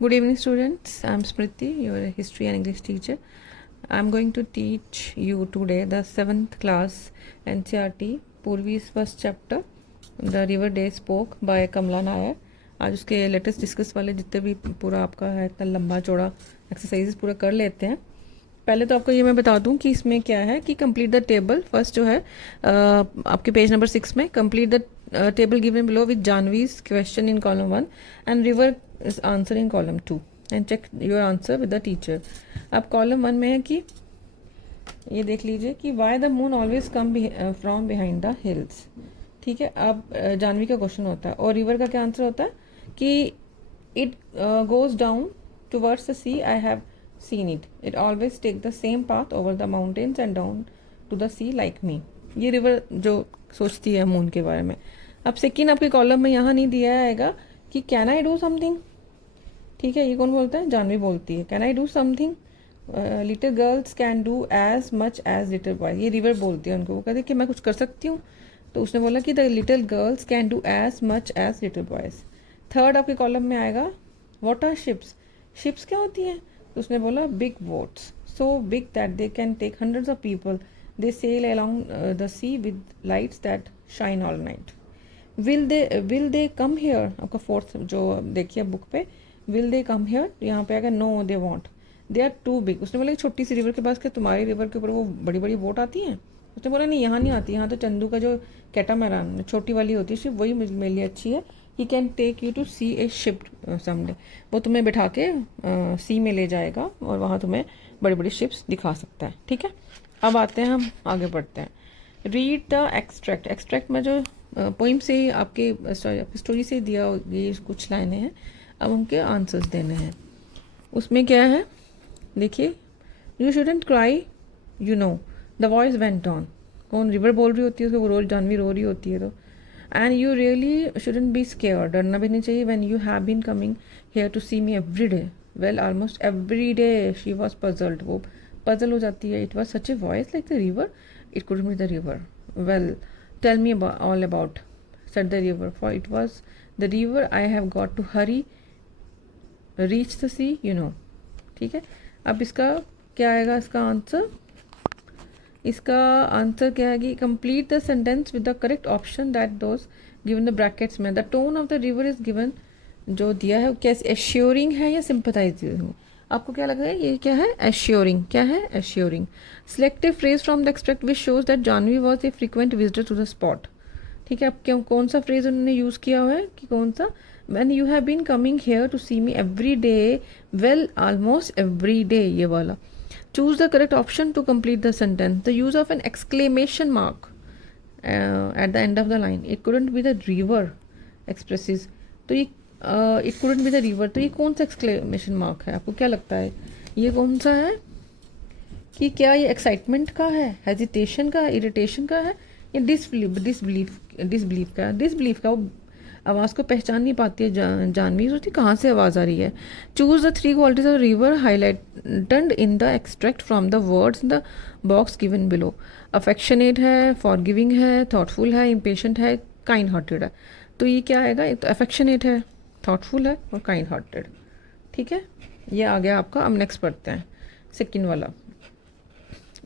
Good evening, students. I'm Smriti, your history and English teacher. I'm going to teach you today the 7th class NCERT Purvi's first chapter, The River Day Spoke by Kamla Nair. आज उसके latest discuss वाले जितने भी पूरा आपका है इतना लंबा चौड़ा एक्सरसाइजेस पूरा कर लेते हैं। पहले तो आपको ये मैं बता दूं कि इसमें क्या है कि कंप्लीट द टेबल। फर्स्ट जो है आपके पेज नंबर 6 में complete the table given below with Janvi's question in column 1 and river is answer in column 2 and check your answer with the teacher. अब कॉलम 1 में है कि ये देख लीजिए कि why the moon always come from behind the hills. ठीक है, अब जानवी का क्वेश्चन होता है और रिवर का क्या आंसर होता है कि it goes down towards the sea, I have seen it. It always take the same path over the mountains and down to the sea like me. ये रिवर जो सोचती है मून के बारे में। अब सेकेंड आपके कॉलम में यहाँ नहीं दिया आएगा कि कैन आई डू समथिंग। ठीक है, ये कौन बोलता है? जानवी बोलती है can I do something. Little girls can do as much as little boys. ये रिवर बोलती है उनको, वो कहते हैं कि मैं कुछ कर सकती हूँ। तो उसने बोला कि the little girls can do as much as little boys. Third आपके कॉलम में आएगा व्हाट आर शिप्स। शिप्स क्या होती हैं? तो उसने बोला big boats, so big that they can take hundreds of people, they sail along the sea with lights that shine all night. Will they come here. आपका fourth जो देखिए book पे विल दे कम हियर, यहाँ पे आएगा no they won't, they are too big. उसने बोला छोटी सी रिवर के पास क्या तुम्हारी रिवर के ऊपर वो बड़ी बड़ी बोट आती हैं? उसने बोला नहीं, यहाँ नहीं आती, यहाँ तो चंदू का जो कैटामैरान छोटी वाली होती है सिर्फ वही मेरे लिए अच्छी है। He can take you to see a ship someday. वो तुम्हें बिठा के सी में ले जाएगा और वहाँ तुम्हें बड़ी बड़ी शिप्स दिखा सकता है। ठीक है, अब आते हैं हम आगे बढ़ते हैं। Read the extract. एक्सट्रैक्ट में जो पोइम से आपके स्टोरी से दिया ये कुछ लाइनें हैं, अब उनके आंसर्स देने हैं। उसमें क्या है देखिए, you shouldn't cry you know the voice went on. कौन? रिवर बोल रही होती है उसको, वो रोज जानवी रो रही होती है। तो and you really shouldn't be scared, डरना भी नहीं चाहिए। When you have been coming here to see me every day, well almost every day she was puzzled. वो पजल हो जाती है। It was such a voice like the river, it could be the river. Well tell me all about, said the river, for it was the river I have got to hurry reach the C you know. ठीक है, अब इसका क्या आएगा इसका answer? इसका answer क्या है कि complete the sentence with the correct option that those given the brackets में। The tone of the river is given, जो दिया है क्या एश्योरिंग है या सिंपथाइजिंग? आपको क्या लग रहा है ये क्या है? एश्योरिंग। क्या है? Assuring. Selective phrase from the extract which shows that Jahnavi was a frequent visitor to the spot. ठीक है, अब क्यों कौन सा फ्रेज उन्होंने यूज़ किया हुआ है कि कौन सा? When you have been coming here to see me every day, well almost every day, ये वाला। Choose the correct option to complete the sentence. The use of an exclamation mark at the end of the line. It couldn't be the river expresses. तो ये it couldn't be the river, तो ये कौन सा exclamation mark है? आपको क्या लगता है ये कौन सा है? कि क्या ये एक्साइटमेंट का है, हेजिटेशन का, इरिटेशन का है, या डिसबिलीफ का? डिसबिलीफ का। वो आवाज़ को पहचान नहीं पाती है जानवी, सोचती कहाँ से आवाज़ आ रही है। Choose the 3 qualities of river highlighted in the extract from the words in the box given below. Affectionate है, फॉरगिविंग है, थॉटफुल है, इम्पेशेंट है, काइंड हार्टेड है। तो ये क्या आएगा? एक तो अफेक्शनेट है, थॉटफुल है और काइंड हार्टेड। ठीक है, ये आ गया आपका। अब नेक्स्ट पढ़ते हैं सेकेंड वाला।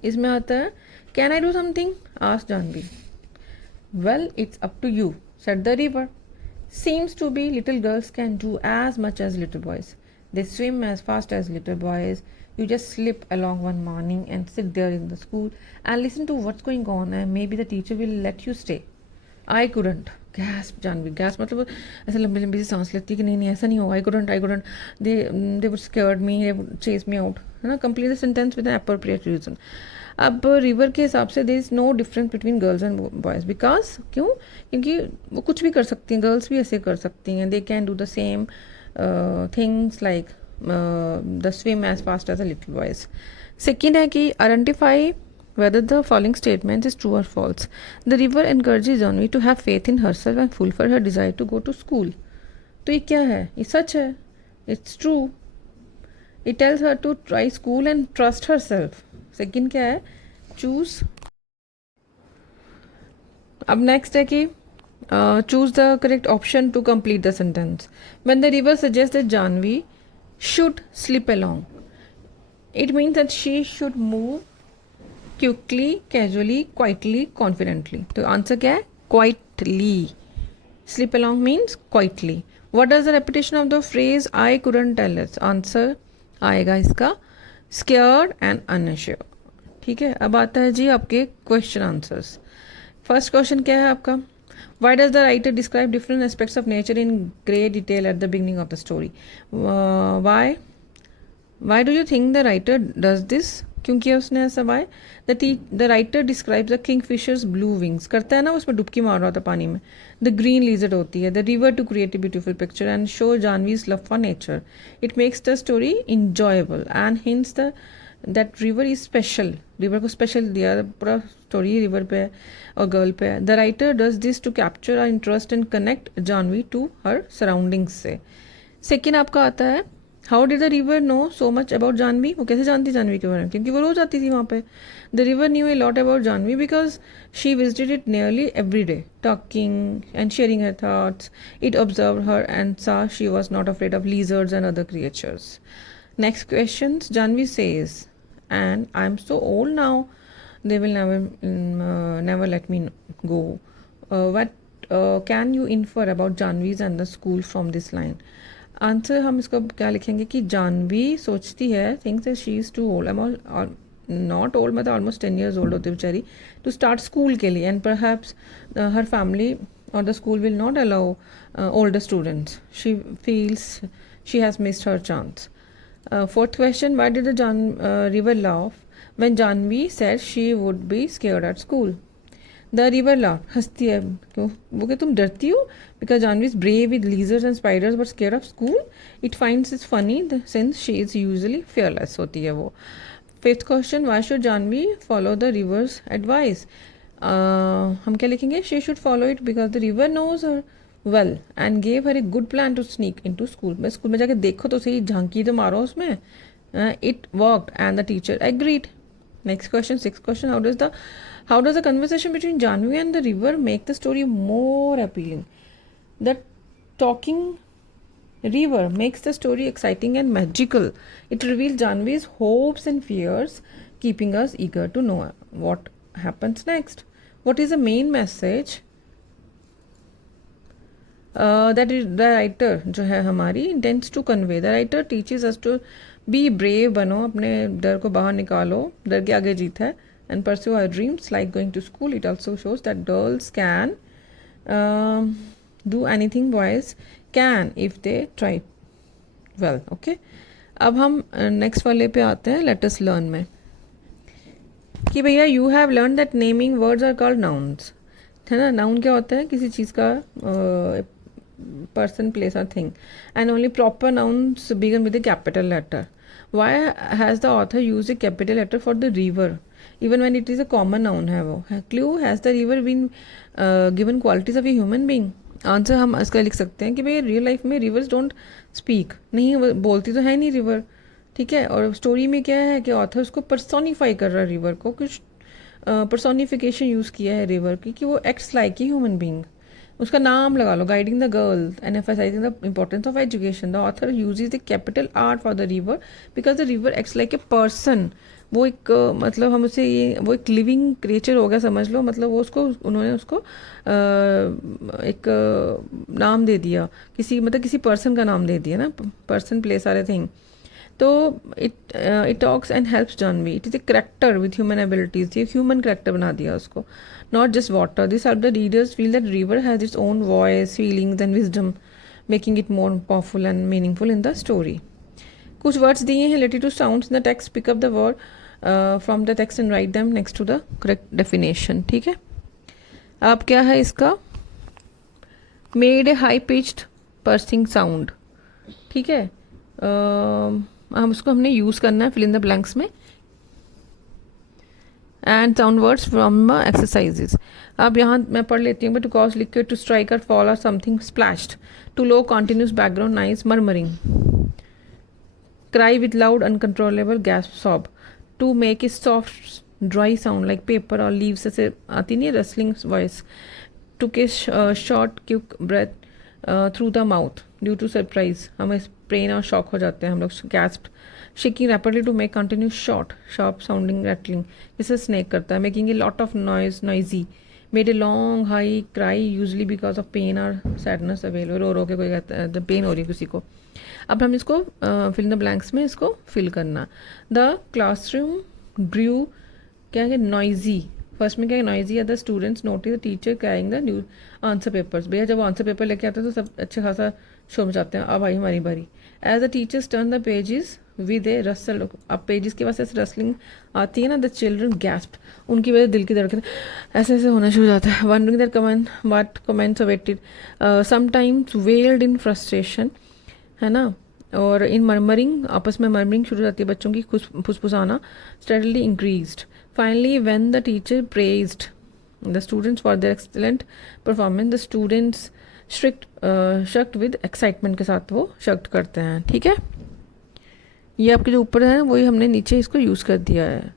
इसमें आता है can I do something, asked Jahnavi. Well it's up to you, said the river. Seems to be little girls can do as much as little boys. They swim as fast as little boys. You just slip along one morning and sit there in the school and listen to what's going on, and maybe the teacher will let you stay. I couldn't. Gasp Jahnavi. Gasp मतलब ऐसे लंबी लंबी सी सांस लेती है कि नहीं ऐसा नहीं होगा। I couldn't. They would scared me. They would chase me out. है ना? Complete the sentence with an appropriate reason. अब रिवर के हिसाब से there is no difference between girls and boys. Because क्यों? क्योंकि वो कुछ भी कर सकती हैं, गर्ल्स भी ऐसे कर सकती हैं। They can do the same things like the swim as fast as a little boys. Second है कि identify whether the following statement is true or false. The river encourages Janvi to have faith in herself and fulfill her desire to go to school. तो ये क्या है? ये सच है, it's true. It tells her to try school and trust herself. Second क्या है? Choose. अब next है कि choose the correct option to complete the sentence. When the river suggest that Janvi should slip along. It means that she should move quickly, casually, quietly, confidently. तो answer क्या है? Quietly. Slip along means quietly. What does the repetition of the phrase I couldn't tell us? Answer आएगा इसका scared and unsure. ठीक है, अब आता है जी आपके क्वेश्चन आंसर्स. फर्स्ट क्वेश्चन क्या है आपका? Why does the writer describe different aspects of nature in great detail at the beginning of the story? Why do you think the writer does this? क्यों किया उसने ऐसा? Why? The writer describes the kingfisher's blue wings. करता है ना, उसमें डुबकी मार रहा था पानी में. The green lizard होती है. The river to create a beautiful picture and show Janvi's love for nature. It makes the story enjoyable and hints that river is special. River को special दिया, पूरा story river पे है और girl पे है. The writer does this to capture our interest and connect Janvi to her surroundings से. Second आपका आता है how did the river know so much about Janvi? वो कैसे जानती जानवी के बारे में? क्योंकि वो रोज आती थी वहाँ पे. The river knew a lot about Janvi because she visited it nearly every day, talking and sharing her thoughts. It observe her and saw she was not afraid of lizards and other creatures. Next question. Janvi says and I am so old now they will never let me go. What can you infer about Janvi's and the school from this line? Answer हम इसको क्या लिखेंगे कि जानवी सोचती है, thinks she is too old, not old, मतलब almost 10 years old होती है बेचारी, टू स्टार्ट स्कूल के लिए. एंड परहैप्स हर फैमिली और the school will not allow older students. She feels she has missed her chance. Fourth question. Why did the river laugh when Janvi said she would be scared at school? The river laughed. हंसती है क्यों? वो क्या तुम डरती हो? Because Janvi is brave with lizards and spiders but scared of school. It finds it funny since she is usually fearless होती है वो. Fifth question. Why should Janvi follow the river's advice? हम क्या लिखेंगे? She should follow it because the river knows her well and gave her a good plan to sneak into school. मैं school में जाके देखो तो सही, झांकी तो मारो उसमें. It worked and the teacher agreed. Next question, sixth question. How does the conversation between Janvi and the river make the story more appealing? The talking river makes the story exciting and magical. It reveals Janvi's hopes and fears, keeping us eager to know what happens next. What is the main message that the writer जो है हमारी intends to convey? The writer teaches us to be brave, बनो, अपने डर को बाहर निकालो, डर के आगे जीत है. And pursue our dreams like going to school. It also shows that girls can do anything boys can if they try well. Okay, अब हम नेक्स्ट वाले पे आते हैं, लेट अस लर्न में, कि भैया you have learn that naming words are called nouns. है ना, नाउन क्या होता है? किसी चीज़ का person, place or thing, and only proper nouns begin with a capital letter. Why has the author used a capital letter for the river even when it is a common noun है वो? Clue. Has the river been given qualities of a human being? Answer हम इसका लिख सकते हैं कि भाई real life में रिवर्स डोंट स्पीक, नहीं बोलती तो है नहीं रिवर. ठीक है, और स्टोरी में क्या है कि ऑथर उसको पर्सोनीफाई कर रहा है रिवर को, कुछ पर्सोनिफिकेशन यूज़ किया है रिवर की कि वो acts like a human being. उसका नाम लगा लो, guiding the girl and emphasising the importance of education. The author uses the capital R for the river because the river acts like a person. वो एक मतलब हम उसे ये वो एक लिविंग क्रिएचर हो गया समझ लो. मतलब वो उसको उन्होंने उसको एक नाम दे दिया, किसी पर्सन का नाम दे दिया ना, person place or a thing. तो it talks and helps Janvi. It is a character with human abilities. ये ह्यूमन करेक्टर बना दिया उसको, not just water. This helps the readers feel that river has its own voice, feelings and wisdom, making it more powerful and meaningful in the story. कुछ words दिए हैं related to sounds in the text. Pick up the word from the text and write them next to the correct definition. ठीक है, अब क्या है इसका? made a high pitched pursing sound. ठीक है, हम उसको हमने यूज़ करना है fill in the blanks में. And sound words from exercises. अब यहाँ मैं पढ़ लेती हूँ. To cause liquid to strike और फॉल और something splashed. To low continuous background noise murmuring. Cry with loud uncontrollable gasp sob. To make a soft dry sound like paper और leaves से आती नहीं rustling voice. To kiss short quick breath through the mouth. Due to surprise, हम pain और shock हो जाते हैं हम लोग. Gasped, shaking rapidly to make continuous shot, sharp sounding rattling, जैसे स्नेक करता है. Making a lot of noise, noisy, made a long high cry usually because of pain और सैडनेस अवेल, रो के कोई कहता है पेन हो रही है किसी को. अब हम इसको फिल इन द ब्लैंक्स में इसको फिल करना. द क्लासरूम ग्रू, क्या है, नॉइजी. फर्स्ट में क्या है, नॉइजी है. The students notice the teacher carrying the new answer papers. भैया जब आंसर पेपर लेके आते हैं तो सब अच्छे खासा शोर मचाते हैं. अब आई हमारी बारी. As the teachers turn the pages with a rustle, अब पेजेस के पास ऐसे रसलिंग आती है ना. द चिल्ड्रन गैस्प्ड, उनकी वजह से दिल की धड़कन ऐसे ऐसे होना शुरू हो जाता है. Wondering that comment what comments awaited, sometimes weld in frustration, है ना. और इन मर्मरिंग, आपस में मर्मरिंग शुरू हो जाती है बच्चों की, फुसफुसाना. Steadily increased. Finally when the teacher praised the students for their excellent performance, the students shook with excitement के साथ वो शक्ड करते हैं. ठीक है, ये आपके जो ऊपर है वही हमने नीचे इसको यूज़ कर दिया है.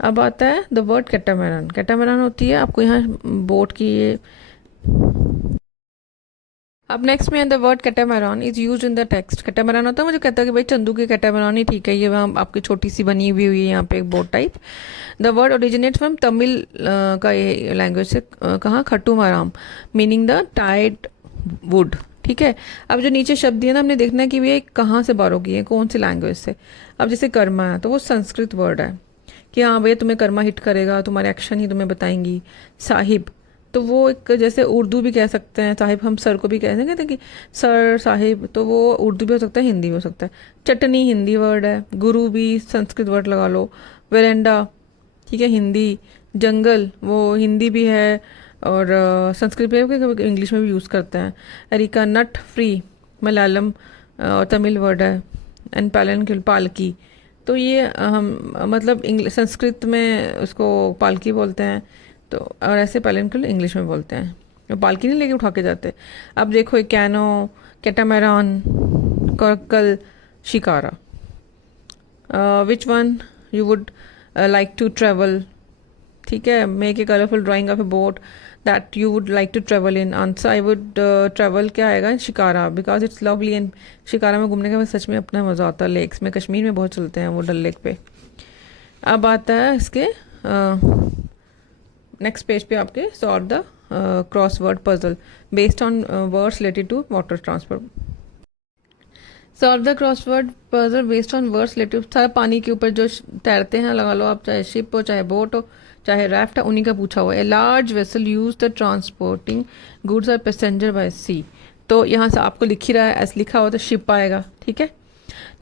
अब आता है द वर्ड कैटामैरन. कैटामैरन होती है आपको यहाँ बोट की ये. अब नेक्स्ट में the word catamaran is use in the text. Catamaran होता है मुझे कहता है कि भाई चंदू की कैटामैरन ही ठीक है, ये वहाँ आपकी छोटी सी बनी हुई है यहाँ पे एक boat type. The word originate from Tamil का ये लैंग्वेज से, कहाँ, खट्टूमाराम, मीनिंग द टाइड वुड. ठीक है, अब जो नीचे शब्द दिए ना, हमने देखना है कि ये कहाँ से बारो किए हैं, कौन सी लैंग्वेज से. अब जैसे कर्मा है तो वो संस्कृत वर्ड है कि हाँ भैया तुम्हें कर्मा हिट करेगा, तुम्हारे एक्शन ही तुम्हें बताएंगी. साहिब, तो वो एक जैसे उर्दू भी कह सकते हैं. साहिब हम सर को भी कहते हैं कि सर साहिब, तो वो उर्दू भी हो सकता है, हिंदी भी हो सकता है. चटनी हिंदी वर्ड है. गुरु भी संस्कृत वर्ड लगा लो. वेरेंडा, ठीक है, हिंदी. जंगल वो हिंदी भी है और संस्कृत पे इंग्लिश में भी यूज़ करते हैं. अरिका, नट फ्री, मलयालम और तमिल वर्ड है. एंड पालन, पालकी, तो ये हम मतलब संस्कृत में उसको पालकी बोलते हैं, तो और ऐसे पालनकुल इंग्लिश में बोलते हैं. तो पालकी नहीं लेके उठा के जाते. अब देखो canoe, catamaran, coracle, shikara. Which one you would like to travel. ठीक है, make a colourful drawing of a boat that you would like to travel in. Answer I would travel क्या आएगा, shikara, because it's lovely. And shikara में घूमने का सच में अपना मज़ा आता है. लेक्स में कश्मीर में बहुत चलते हैं वो, डल लेक पे. अब आता है इसके नेक्स्ट पेज पे आपके solve the crossword puzzle based on words related to water transfer. Solve the crossword puzzle based on words related, सारा पानी के ऊपर जो तैरते हैं लगा लो आप, चाहे शिप हो, चाहे बोट हो, चाहे राफ्ट है, उन्हीं का पूछा हुआ है. A large vessel use the transporting goods और पैसेंजर बाय सी. तो यहाँ से आपको लिख ही रहा है, ऐसे लिखा हो तो शिप आएगा. ठीक है.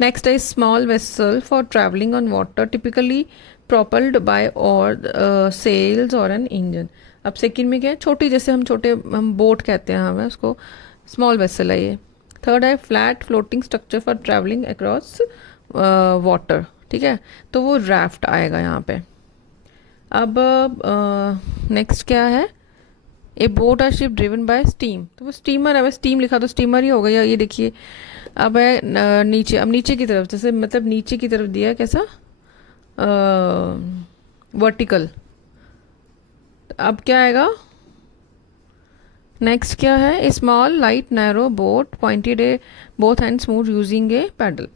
नेक्स्ट है small vessel for travelling on water typically propelled by और सेल्स और एन इंजन. अब सेकंड में क्या है, छोटी, जैसे हम बोट कहते हैं, हमें उसको स्मॉल वेसल है ये. थर्ड है flat floating structure for travelling across water. ठीक है, तो वो राफ्ट आएगा यहाँ पे. अब नेक्स्ट क्या है, a boat or ship driven by steam. तो वो स्टीमर है, स्टीम लिखा तो स्टीमर ही हो गया. ये देखिए अब है नीचे, अब नीचे की तरफ, जैसे मतलब नीचे की तरफ दिया है कैसा, वर्टिकल. अब क्या आएगा, नेक्स्ट क्या है, a small light narrow boat pointed a both hand smooth using a paddle.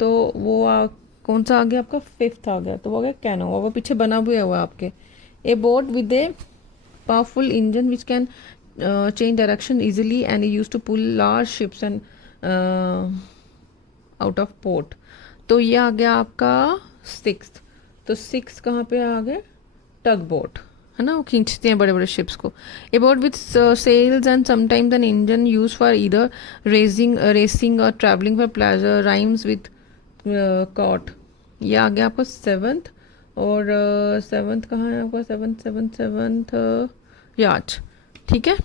तो वो कौन सा आ गया आपका, फिफ्थ आ गया. तो वो आ गया कैनो, वो पीछे बना हुआ है आपके. A boat with a powerful engine which can change direction easily and use to pull large ships and out of port. तो ये आ गया आपका सिक्स्थ. तो सिक्स कहाँ पे आ गए, टग बोट, है ना, वो खींचते हैं बड़े बड़े शिप्स को. A boat with sails and sometimes an engine use for either racing और travelling for pleasure. Rhymes with cot. ये आ गया आपका सेवन्थ. और सेवन्थ कहाँ है आपका, सेवन्थ याच. ठीक है,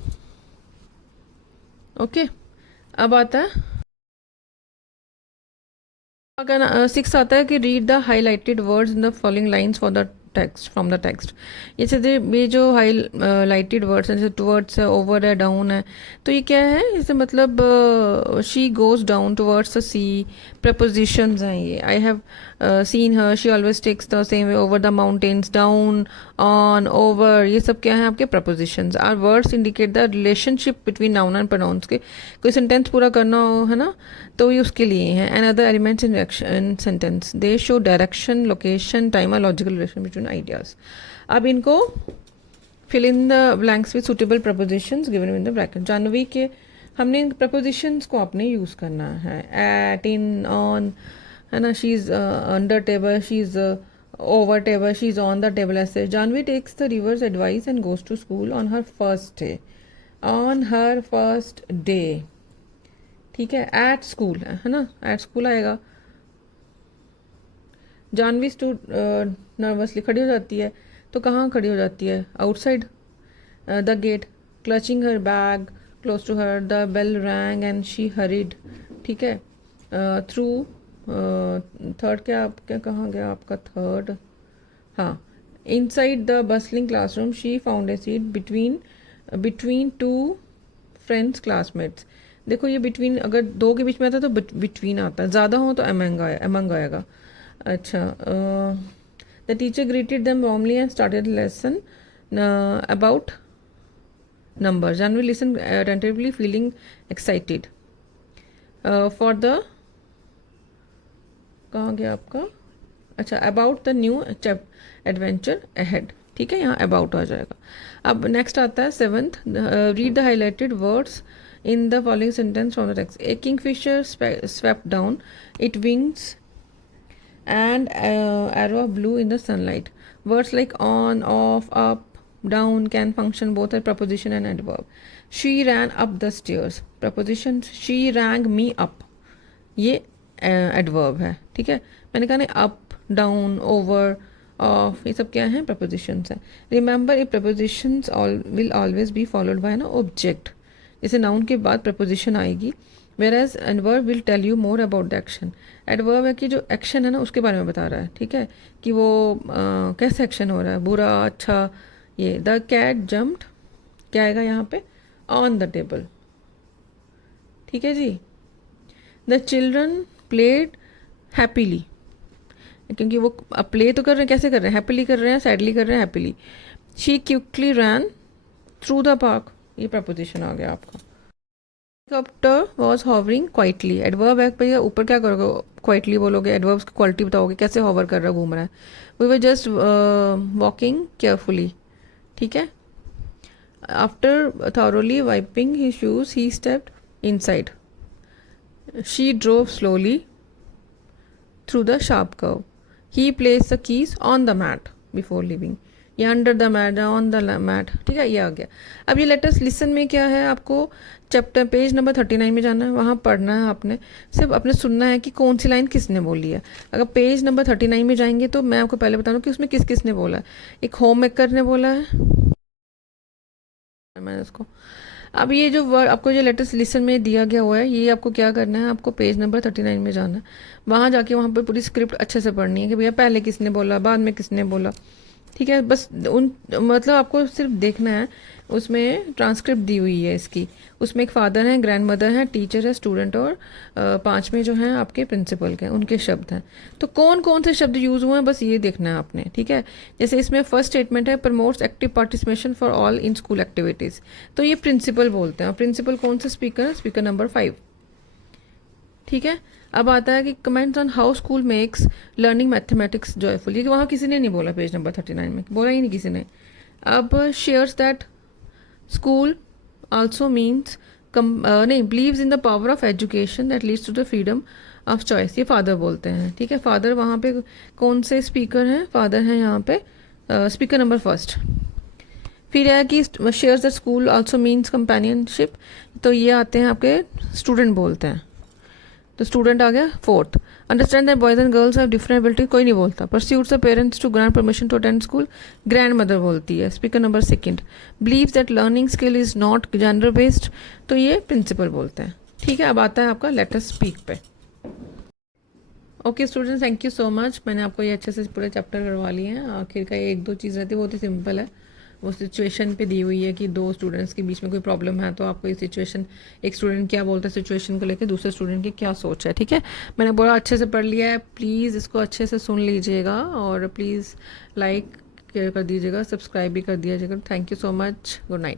ओके. अब आता है अगर सिक्स आता है कि read the highlighted words in the following lines for the text from the text. ये जो हाईलाइटेड वर्ड्स हैं, जैसे टुवर्ड्स है, ओवर है, डाउन है, तो ये क्या है, जैसे मतलब she goes down towards the sea. Prepositions हैं ये. I have seen her, she always takes the same way over the mountains. Down on, over, ये सब क्या है आपके prepositions. Are words indicate the relationship between noun and pronouns के, कोई sentence पूरा करना हो है ना, तो ये उसके लिए हैं। And other elements in sentence they show direction, location, time और लॉजिकल रिलेशन बिटवीन आइडियाज। अब इनको fill in the blanks with suitable prepositions given in the bracket. Janvi के हमने इन प्रपोजिशंस को आपने यूज़ करना है। एट, इन, ऑन, है ना, she is under table, she is over table, she is on the table. ऐसे Janvi takes the river's advice and goes to school on her first day, on her first day, ठीक है। At school है ना, at school आएगा। Janvi stood nervously, खड़ी हो जाती है, तो कहाँ खड़ी हो जाती है, outside the gate, clutching her bag close to her, the bell rang and she hurried, ठीक है। थ्रू थर्ड क्या कहाँ गया आपका थर्ड, हाँ, inside the bustling classroom she found a seat between two friends classmates. देखो ये बिटवीन अगर दो के बीच में आता है तो बिटवीन आता है, ज़्यादा हो तो अमंग आएगा। अच्छा, the teacher greeted them warmly and started lesson about numbers. Janvi listened attentively, feeling excited for the, कहाँ गया आपका, अच्छा, about the new adventure ahead, ठीक है, यहाँ about आ जाएगा। अब नेक्स्ट आता है seventh, read the highlighted words in the following sentence from the text. A Kingfisher swept down it wings and arrow of blue in the sunlight. Words like on, off, up, down can function both as preposition and adverb. She ran up the stairs. Preposition she rang me up, ये adverb है, ठीक है। मैंने कहा नहीं, up, down, over, off, ये सब क्या है, prepositions है। Remember if prepositions will always be followed by an object, जैसे noun के बाद preposition आएगी, whereas adverb will tell you more about the action. adverb है कि जो action है ना उसके बारे में बता रहा है, ठीक है, कि वो कैसे action हो रहा है, बुरा, अच्छा। ये the cat jumped, क्या आएगा यहाँ पे, on the table, ठीक है जी। the children played happily, क्योंकि वो अब प्ले तो कर रहे हैं, कैसे कर रहे हैं, हैप्पीली कर रहे हैं, सैडली कर रहे हैं, happily. She quickly ran through the park, ये प्रपोजिशन आ गया आपका। Helicopter was hovering quietly, adverb है भैया, ऊपर क्या करोगे, क्वाइटली बोलोगे, एडवर्ब्स की क्वालिटी बताओगे, कैसे हॉवर कर रहा है, घूम रहा है। We were just walking carefully, ठीक है। After thoroughly wiping his shoes he stepped inside, she drove slowly through the sharp curve, he place the keys on the mat before leaving, ये under the mat, on the mat, ठीक है, ये आ गया। अब ये लेटर्स लिसन में क्या है, आपको चैप्टर पेज नंबर 39 में जाना है, वहाँ पढ़ना है आपने, सिर्फ आपने सुनना है कि कौन सी लाइन किसने बोली है। अगर पेज नंबर 39 में जाएंगे तो मैं आपको पहले बता दूँ कि उसमें किस किसने बोला है। एक होम मेकर ने बोला है, मैंने उसको, अब ये जो वर्ड आपको जो लेटर्स लिसन में दिया गया हुआ है, ये आपको क्या करना है, आपको पेज नंबर 39 में जाना है, वहाँ जाके वहाँ पर पूरी स्क्रिप्ट अच्छे से पढ़नी है कि भैया पहले किसने बोला, बाद में किसने बोला, ठीक है। बस उन मतलब आपको सिर्फ देखना है, उसमें ट्रांसक्रिप्ट दी हुई है इसकी, उसमें एक फादर हैं, ग्रैंड मदर हैं, टीचर है, स्टूडेंट और पाँच में जो हैं आपके प्रिंसिपल के उनके शब्द हैं। तो कौन कौन से शब्द यूज़ हुए हैं बस ये देखना है आपने, ठीक है। जैसे इसमें फर्स्ट स्टेटमेंट है, promotes active participation for all in school activities, तो ये प्रिंसिपल बोलते हैं। प्रिंसिपल कौन सा स्पीकर है, स्पीकर नंबर 5, ठीक है। अब आता है कि comments on how school makes learning mathematics joyful, ये वहाँ किसी ने नहीं बोला, पेज नंबर 39 में बोला ही नहीं किसी ने। अब shares that school also means नहीं, believes in the power of education that leads to the freedom of choice, ये फादर बोलते हैं, ठीक है। फादर वहाँ पे कौन से स्पीकर हैं, फादर हैं यहाँ पे स्पीकर नंबर 1। फिर है कि shares that school also means companionship, तो ये आते हैं आपके स्टूडेंट बोलते हैं, तो स्टूडेंट आ गया 4th। Understand that boys and girls have different ability, कोई नहीं बोलता। Pursuits the parents to grant permission to attend school, grandmother बोलती है, speaker number 2। Believes that learning skill is not gender based, तो ये principal बोलते हैं, ठीक है। अब आता है आपका लेट अस स्पीक पे। Okay students, thank you so much, मैंने आपको ये अच्छे से पूरे चैप्टर करवा लिए हैं। आखिर का एक दो चीज़ रहती है, बहुत ही सिंपल है, वो सिचुएशन पे दी हुई है कि दो स्टूडेंट्स के बीच में कोई प्रॉब्लम है, तो आपको ये सिचुएशन, एक स्टूडेंट क्या बोलता है सिचुएशन को लेकर, दूसरे स्टूडेंट की क्या सोच है, ठीक है। मैंने बड़ा अच्छे से पढ़ लिया है, प्लीज़ इसको अच्छे से सुन लीजिएगा और प्लीज़ लाइक कर दीजिएगा, सब्सक्राइब भी कर दीजिएगा। Thank you so much, good night.